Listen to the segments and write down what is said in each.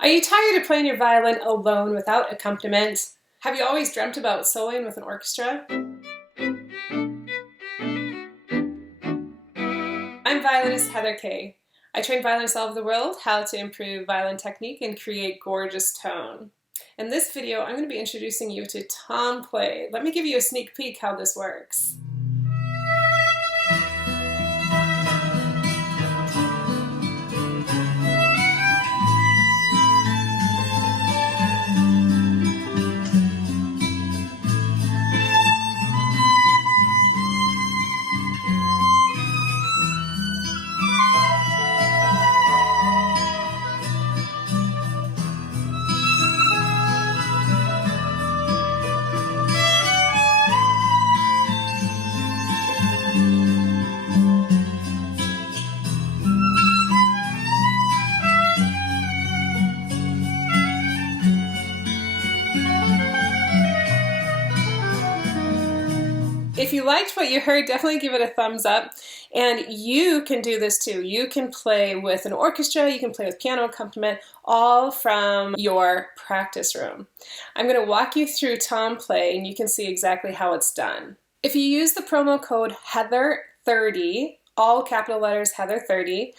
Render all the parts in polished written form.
Are you tired of playing your violin alone without accompaniment? Have you always dreamt about soloing with an orchestra? I'm violinist Heather Kaye. I train violinists all over the world how to improve violin technique and create gorgeous tone. In this video, I'm going to be introducing you to Tomplay. Let me give you a sneak peek how this works. If you liked what you heard, definitely give it a thumbs up. And you can do this too. You can play with an orchestra, you can play with piano accompaniment, all from your practice room. I'm going to walk you through Tomplay and you can see exactly how it's done. If you use the promo code Heather30, all capital letters Heather30,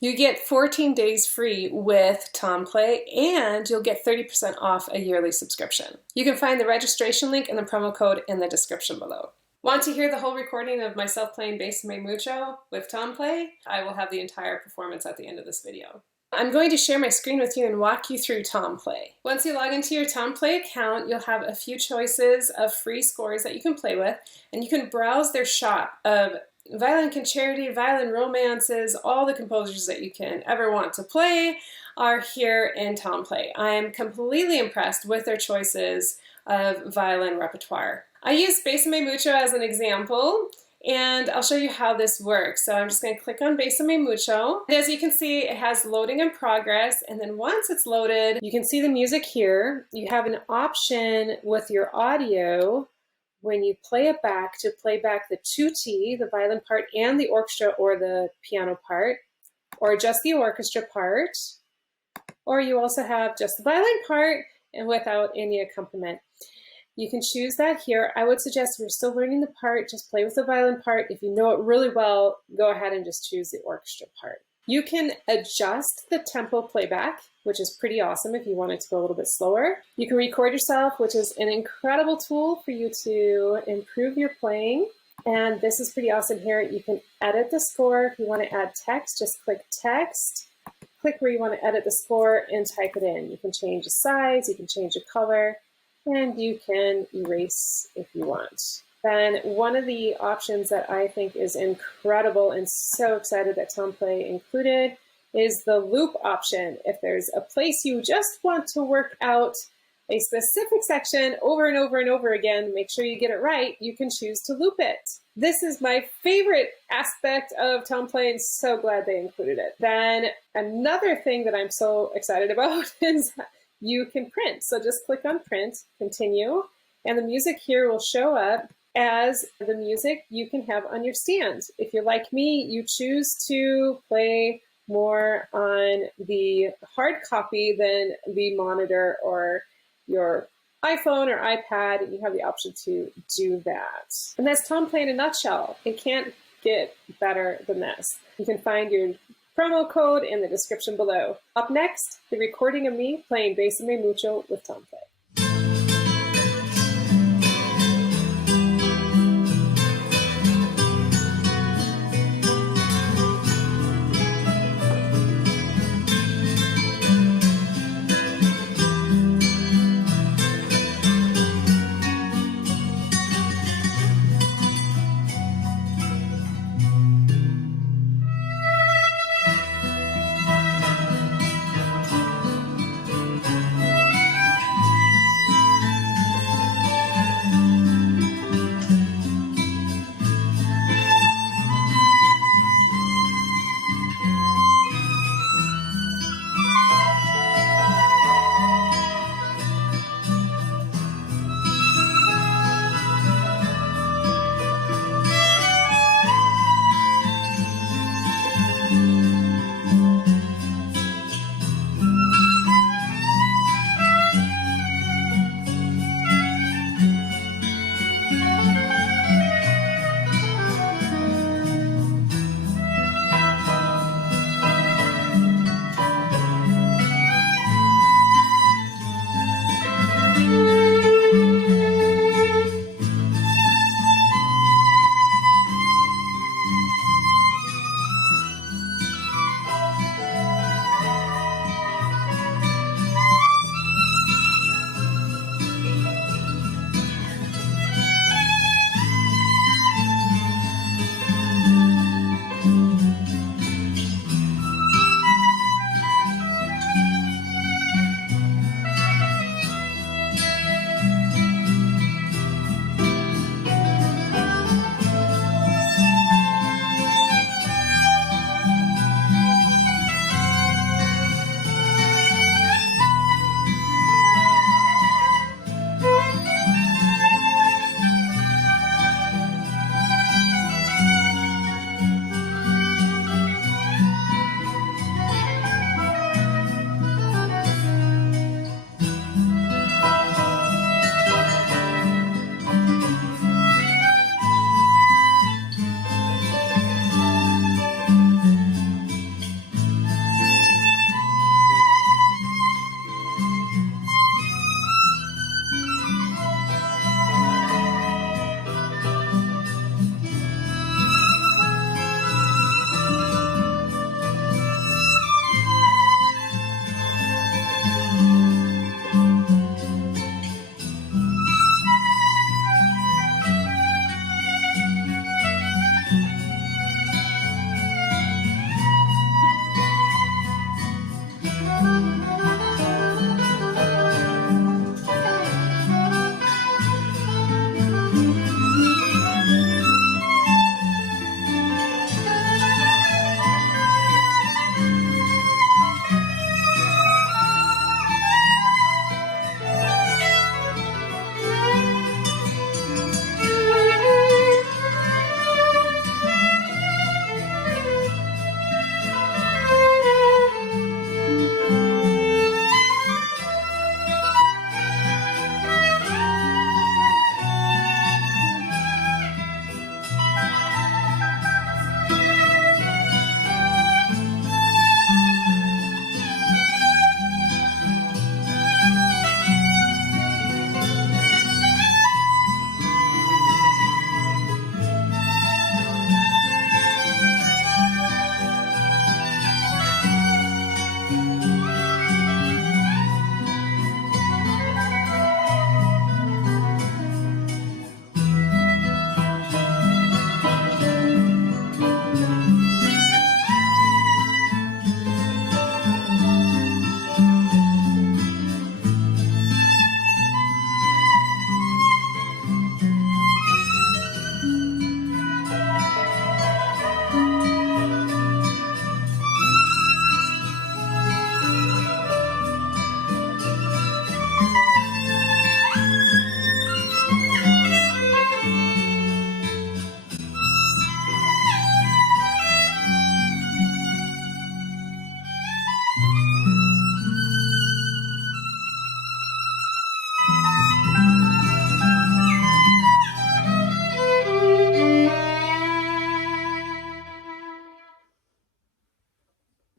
you get 14 days free with Tomplay and you'll get 30% off a yearly subscription. You can find the registration link and the promo code in the description below. Want to hear the whole recording of myself playing Bésame Mucho with Tomplay? I will have the entire performance at the end of this video. I'm going to share my screen with you and walk you through Tomplay. Once you log into your Tomplay account, you'll have a few choices of free scores that you can play with, and you can browse their shop of violin concerti, violin romances, all the composers that you can ever want to play are here in Tomplay. I am completely impressed with their choices of violin repertoire. I use Bésame Mucho as an example, and I'll show you how this works. So I'm just going to click on Bésame Mucho. And as you can see, it has loading in progress, and then once it's loaded, you can see the music here. You have an option with your audio when you play it back to play back the tutti, the violin part, and the orchestra or the piano part, or just the orchestra part, or you also have just the violin part and without any accompaniment. You can choose that here. I would suggest if you're still learning the part, just play with the violin part. If you know it really well, go ahead and just choose the orchestra part. You can adjust the tempo playback, which is pretty awesome if you want it to go a little bit slower. You can record yourself, which is an incredible tool for you to improve your playing. And this is pretty awesome here. You can edit the score. If you want to add text, just click text. Click where you want to edit the score and type it in. You can change the size, you can change the color, and you can erase if you want. Then one of the options that I think is incredible and so excited that Tomplay included is the loop option. If there's a place you just want to work out a specific section over and over and over again, make sure you get it right, you can choose to loop it. This is my favorite aspect of Tomplay and so glad they included it. Then another thing that I'm so excited about is you can print. So just click on print, continue, and the music here will show up as the music you can have on your stand. If you're like me, you choose to play more on the hard copy than the monitor or your iPhone or iPad, and you have the option to do that. And that's Tomplay in a nutshell. It can't get better than this. You can find your promo code in the description below. Up next, the recording of me playing Bésame Mucho with Tomplay.